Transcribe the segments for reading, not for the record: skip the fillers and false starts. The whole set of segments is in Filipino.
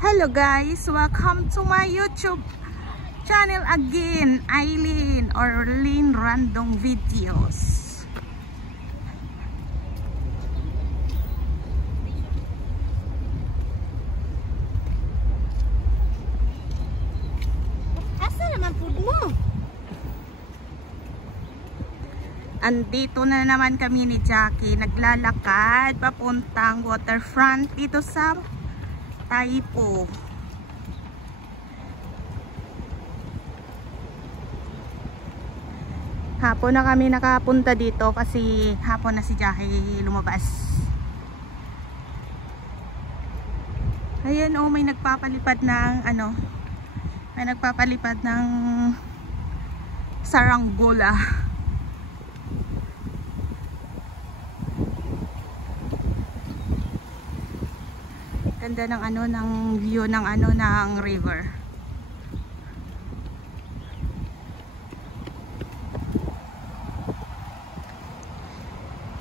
Hello guys, welcome to my YouTube channel again, Eileen or Lynn Random Videos. Asa naman food mo? Andito na naman kami ni Jackie, naglalakad papuntang waterfront dito sa Taipo. Hapon na kami nakapunta dito kasi hapon na si Jackie lumabas. Ayan, oh, may nagpapalipad ng saranggola. Ganda ng ng view ng ng river.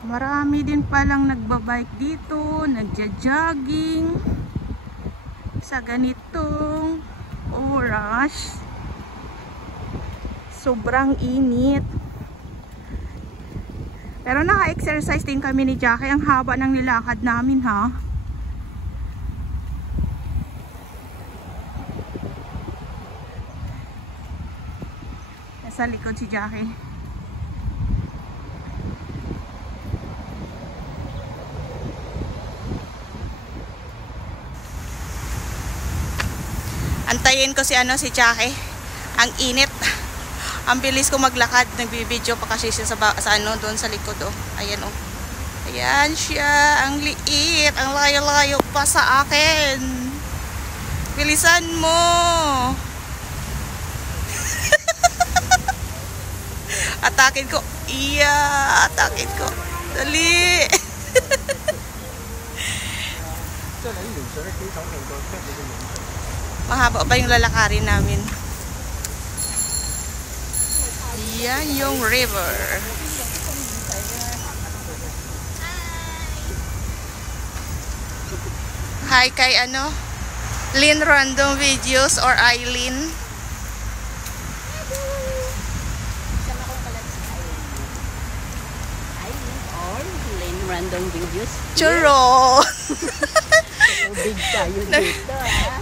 Marami din palang nagbabike dito, nagja-jogging sa ganitong oras. Sobrang init. Pero naka-exercise din kami ni Jackie. Ang haba ng nilakad namin, ha. Sa likod si Jackie. Antayin ko si Jackie. Ang init. Ang bilis ko maglakad. Nagbibideo pa kasi siya sa doon sa likod, oh. Ayan, oh. Ayan siya. Ang liit. Ang layo-layo pa sa akin. Bilisan mo. Atakin ko. Iya, atakin ko. Dali. Mahaba pa yung lalakarin namin. Yan yung river. Hi kay Lynn Random Videos or Eileen. Random videos. Churro! Big tayo dito, ha?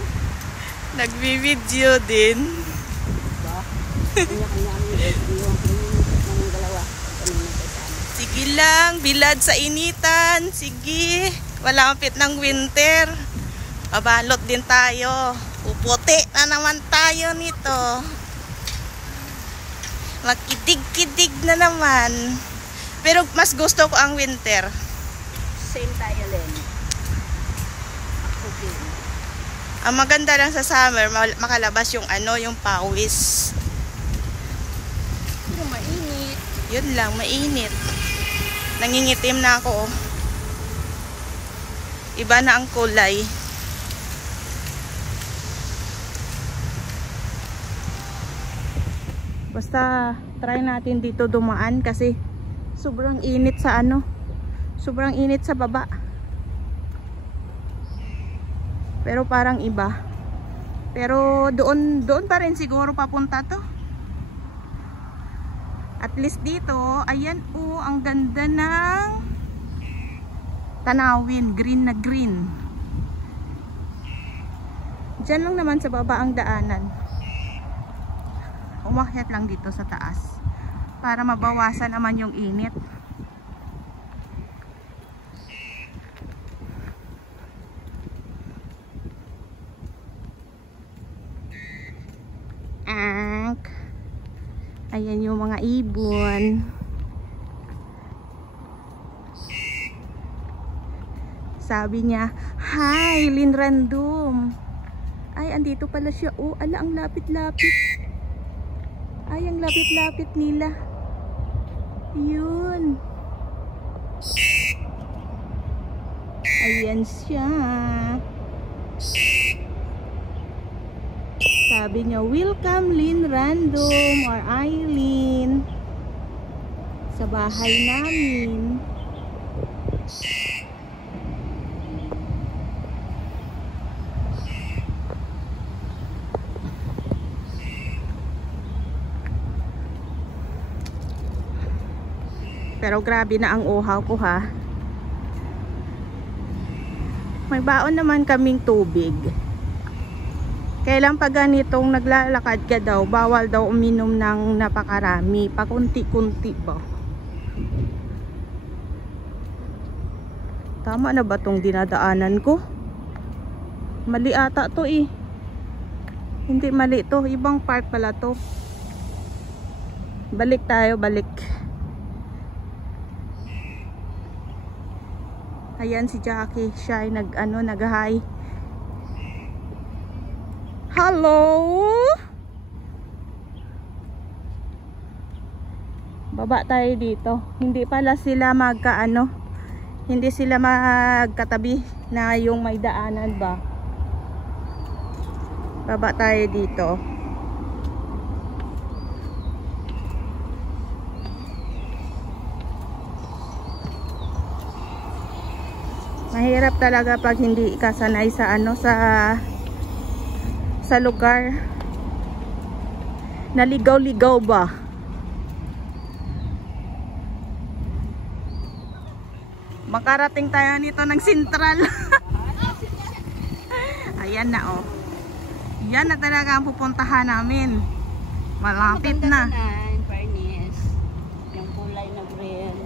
Nagbi-video din. Diba? Kanya-kanya ang video. Ang dalawa. Sige lang, bilad sa initan. Sige. Walampit ng winter. Mabalot din tayo. Puputi na naman tayo nito. Makidig-kidig na naman. Pero mas gusto ko ang winter. Same tayo din. Okay. Ang maganda lang sa summer, makalabas yung yung pawis. Yung mainit. Yun lang, mainit. Nangingitim na ako. Iba na ang kulay. Basta try natin dito dumaan kasi sobrang init sa sobrang init sa baba. Pero parang iba. Pero doon pa rin siguro papunta to. At least dito, ayan po, ang ganda ng tanawin, green na green. Diyan lang naman sa baba ang daanan. Umakyat lang dito sa taas para mabawasan naman yung init. Ayan yung mga ibon. Sabi niya, "Hi, Lynn Random." Ay, andito pala siya. Oh, ala, ang lapit-lapit. Ay, ang lapit-lapit nila. Yun. Ayan siya. Sabi niya, "Welcome Lynn Random or Eileen sa bahay namin." Pero grabe na ang uhaw ko ha. May baon naman kaming tubig. Kailan pag ganitong naglalakad ka daw, bawal daw uminom ng napakarami. Pakunti-kunti ba? Tama na ba tong dinadaanan ko? Mali ata to eh. Hindi mali to. Ibang park pala to. Balik tayo, balik. Ayan si Jackie. Siya ay nag-hi. Hello? Baba tayo dito. Hindi pala sila hindi sila magkatabi na yung may daanan ba. Baba tayo dito. Mahirap talaga pag hindi ka sanay sa sa lugar. Naligaw-ligaw ba? Makarating tayo nito ng Sentral. Ayan na oh. Yan na talaga ang pupuntahan namin. Malapit na. In fairness, yung kulay na green.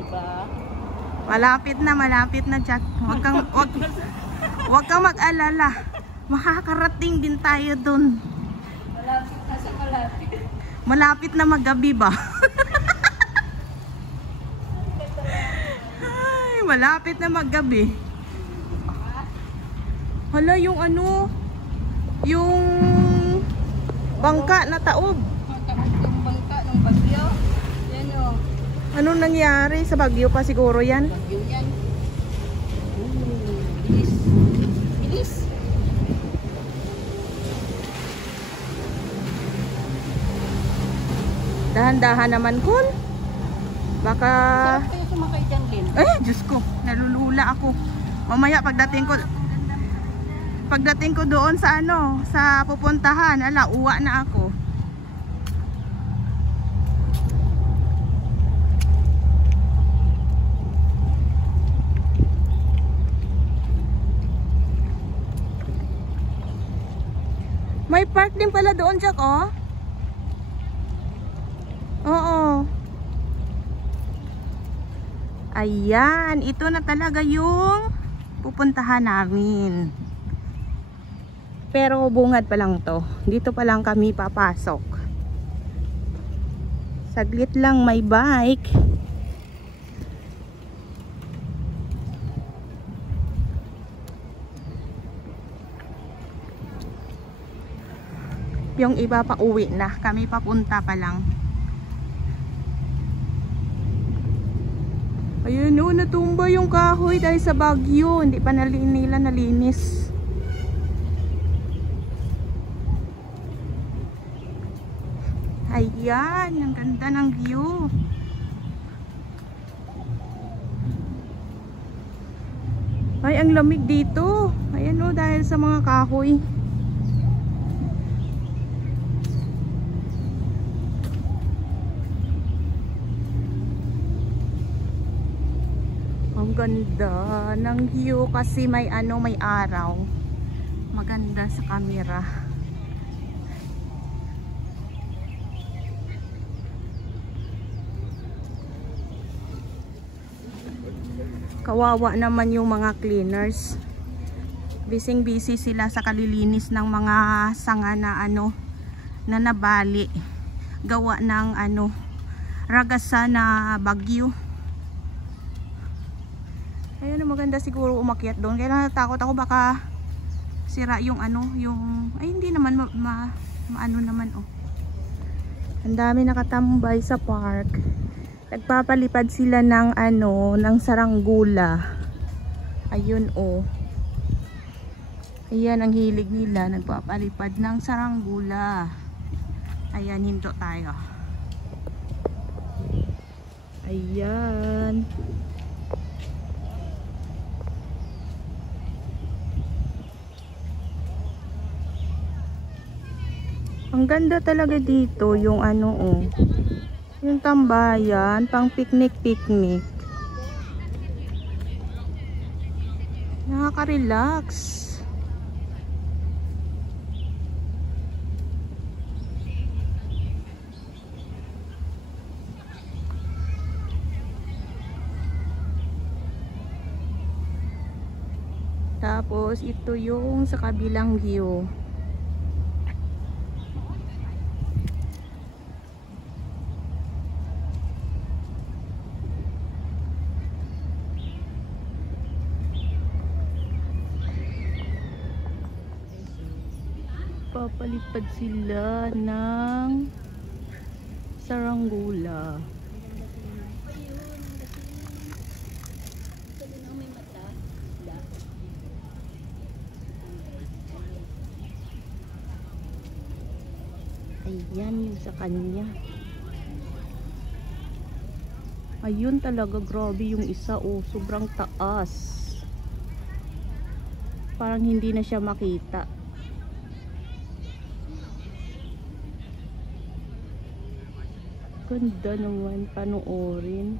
Diba? Malapit na, Jack. Wag kang mag-alala. Makakarating din tayo dun. Malapit na sa malapit. Malapit na maggabi ba? Ay, malapit na maggabi. Hala, yung yung bangka na taob. Yung bangka ng bagyo. Yan o. Anong nangyari? Sa bagyo pa siguro yan? Bagyo yan. Bilis. Bilis. Dahan-dahan naman, Kun. Baka... Sarap kayo sumakay dyan, Lin. Eh, Diyos ko. Nalulula ako. Mamaya pagdating ko doon sa sa pupuntahan, uwa na ako. May park din pala doon, Jack, oh. Oo. Ayan, ito na talaga yung pupuntahan namin. Pero bungad pa lang to. Dito pa lang kami papasok. Saglit lang may bike. Yung iba pa uwi na. Kami papunta pa lang. Ayun o, natumba yung kahoy dahil sa bagyo. Hindi pa nila nalinis. Ayan, ang ganda ng view. Ay, ang lamig dito. Ayan o, dahil sa mga kahoy. Ang ganda ng view kasi may araw. Maganda sa camera. Kawawa naman yung mga cleaners. Busy sila sa kalilinis ng mga sanga na na nabali. Gawa ng ragasa na bagyo. Ayun, maganda siguro umakyat doon. Kaya natakot ako baka sira yung ay hindi naman naman oh. Ang dami nakatambay sa park. Nagpapalipad sila ng ng saranggula. Ayun oh. Ayan ang hilig nila, nagpapalipad ng saranggula. Ayan, hinto tayo. Ayan. Ang ganda talaga dito yung oh. Yung tambayan, pang picnic-picnic. Nakaka-relax. Tapos ito yung sa kabilang view. Papalipad sila ng saranggola. Ayan yung sa kanya. Ayun talaga, grabe yung isa, oh, sobrang taas. Parang hindi na siya makita. Ganda naman panoorin.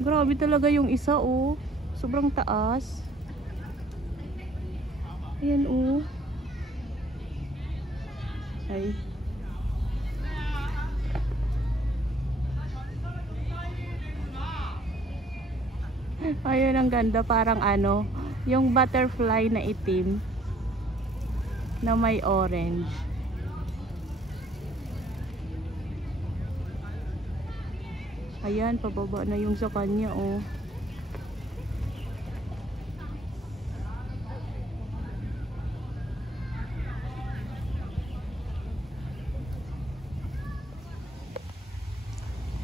Grabe talaga yung isa, oh. Sobrang taas. Ayan, oh. Ay. Ayun, ang ganda. Parang ano, yung butterfly na itim na may orange. Ayan, pababa na yung sa kanya, oh.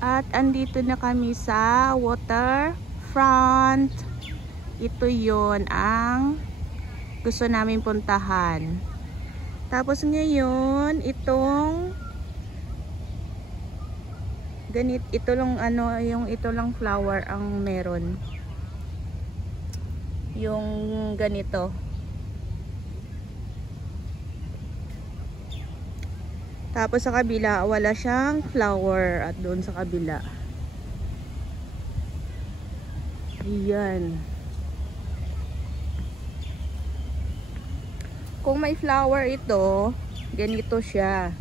At andito na kami sa waterfront. Ito yon ang gusto namin puntahan. Tapos ngayon, itong ito lang ano, yung ito lang flower ang meron. Yung ganito. Tapos sa kabila wala siyang flower, at doon sa kabila. Ayan. Kung may flower ito, ganito siya.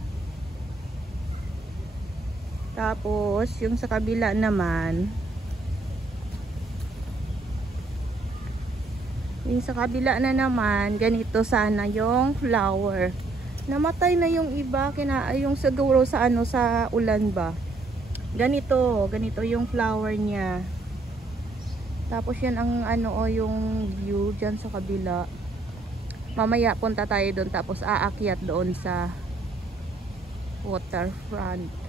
Tapos, yung sa kabila naman, yung sa kabila na naman, ganito sana yung flower. Namatay na yung iba, yung siguro sa ano, sa ulan ba. Ganito yung flower niya. Tapos yan ang ano, oh, yung view dyan sa kabila. Mamaya punta tayo doon, tapos aakyat doon sa waterfront.